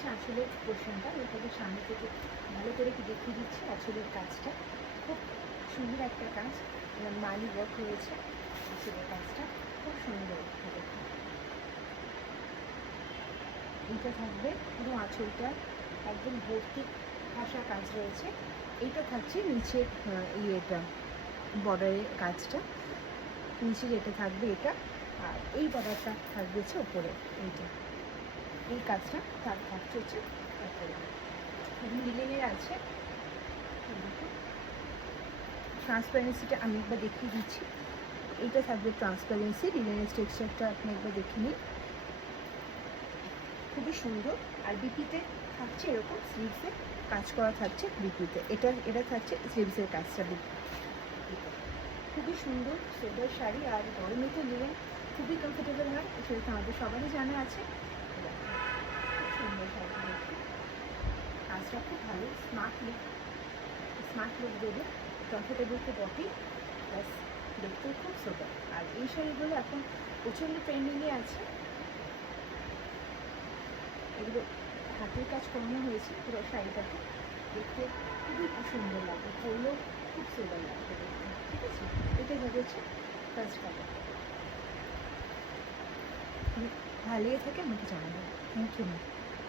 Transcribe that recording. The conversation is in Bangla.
হচ্ছে আঁচলের পোর্শনটা, ওইটাকে সামনে থেকে ভালো করে দেখিয়ে দিচ্ছি। আঁচলের কাজটা খুব সুন্দর একটা কাজ, মানি ওয়ার্ক রয়েছে। আঁচলের কাজটা খুব সুন্দর। দেখুন এইটা থাকবে পুরো আঁচলটা একদম ভর্তি ভাষা কাজ রয়েছে। এইটা থাকছে নিচের ইয়েটা, বর্ডারের কাজটা নিচে যেটা থাকবে এটা, আর এই বর্ডারটা থাকবে হচ্ছে ওপরে। এইটা এই কাজটা তার থাকছে হচ্ছে ওপরে, লিলেনের আছে। ট্রান্সপারেন্সিটা আমি একবার দেখিয়ে দিচ্ছি। এইটা থাকবে ট্রান্সপারেন্সি, লিলেনের টেক্সচারটা আপনি একবার দেখে নিন, খুবই সুন্দর। আর বিপিতে থাকছে এরকম স্লিভসে কাজ করা থাকছে বিপিতে, এটা থাকছে স্লিভসের কাজটা খুবই সুন্দর সোয়েটার শাড়ি। আর গরমে তো লিলেন খুবই কমফোর্টেবল হয়, সেটা তো আমাদের সবারই জানা আছে। খুব সুন্দর শাড়ি, কাজটা খুব ভালো, স্মার্ট লুক দেবে, কমফোর্টেবল তো বটেই, প্লাস দেখতেও খুব সুন্দর। আর এই শাড়িগুলো এখন প্রচণ্ড ট্রেন্ডিংয়ে আছে। এগুলো হাতের কাজ করানো হয়েছে পুরো শাড়িটাকে, দেখতে খুবই সুন্দর লাগবে, পরলেও খুব সুন্দর লাগবে দেখতে। ঠিক আছে, এটাই হচ্ছে ফার্স্ট কালার। ভালো লেগে থাকে আমাকে জানাবেন। Thank you.